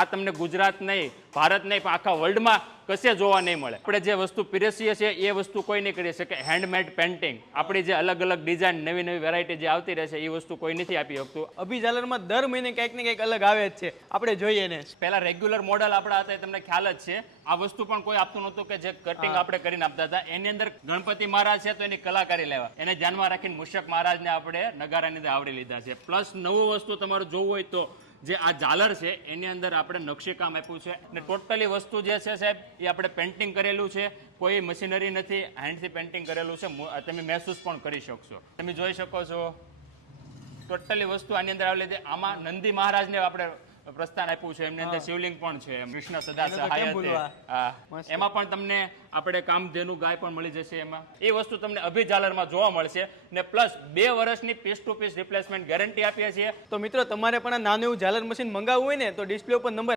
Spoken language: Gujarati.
આ તમને ગુજરાત નહીં ભારત નહીં પણ આખા વર્લ્ડમાં કશે જોવા નહીં મળે. આપણે જે વસ્તુ પીરસીએ છીએ એ વસ્તુ કોઈ નહીં કરી શકે. હેન્ડમેડ પેન્ટિંગ આપણી જે અલગ અલગ ડિઝાઇન નવી નવી વેરાયટી જે આવતી રહેશે એ વસ્તુ કોઈ નથી આપી શકતું. અભિજાલરમાં દર મહિને કંઈક ને કંઈક અલગ આવે જ છે. આપણે જોઈએ ને. પહેલાં રેગ્યુલર મોડલ આપણા હતા એ તમને ખ્યાલ જ છે. આ વસ્તુ પણ કોઈ આપતું નહોતું કે જે કટિંગ આપણે કરીને આપતા હતા. એની અંદર ગણપતિ મહારાજ છે તો એની કલાકારી લેવા. એને ધ્યાનમાં રાખીને મુશક મહારાજને આપણે નગારાની અંદર આવડી લીધા છે. પ્લસ નવું વસ્તુ તમારું જોવું હોય તો જે આ ઝાલર છે, એની અંદર આપણે નકશીકામ આપ્યું છે. અને ટોટલી વસ્તુ જે છે સાહેબ, એ આપણે પેન્ટિંગ કરેલું છે. કોઈ મશીનરી નથી હેન્ડથી પેન્ટિંગ કરેલું છે. તમે મહેસૂસ પણ કરી શકશો. તમે જોઈ શકો છો. ટોટલી વસ્તુ આની અંદર આવેલી છે. આમાં નંદી મહારાજને આપણે પ્રસ્થાન આપ્યું છે એમની અંદર શિવલિંગ પણ છે કૃષ્ણ સદા સહાય એમાં પણ તમને આપણે કામધેનુ ગાય પણ મળી જશે એમાં. એ વસ્તુ તમને અભિજાલરમાં જોવા મળશે ને પ્લસ બે વર્ષની piece two piece replacement guarantee આપીએ છીએ. તો મિત્રો તમારે પણ આ નાનું એવું ઝાલર મશીન મંગાવવું હોય ને તો ડિસ્પ્લે ઉપર નંબર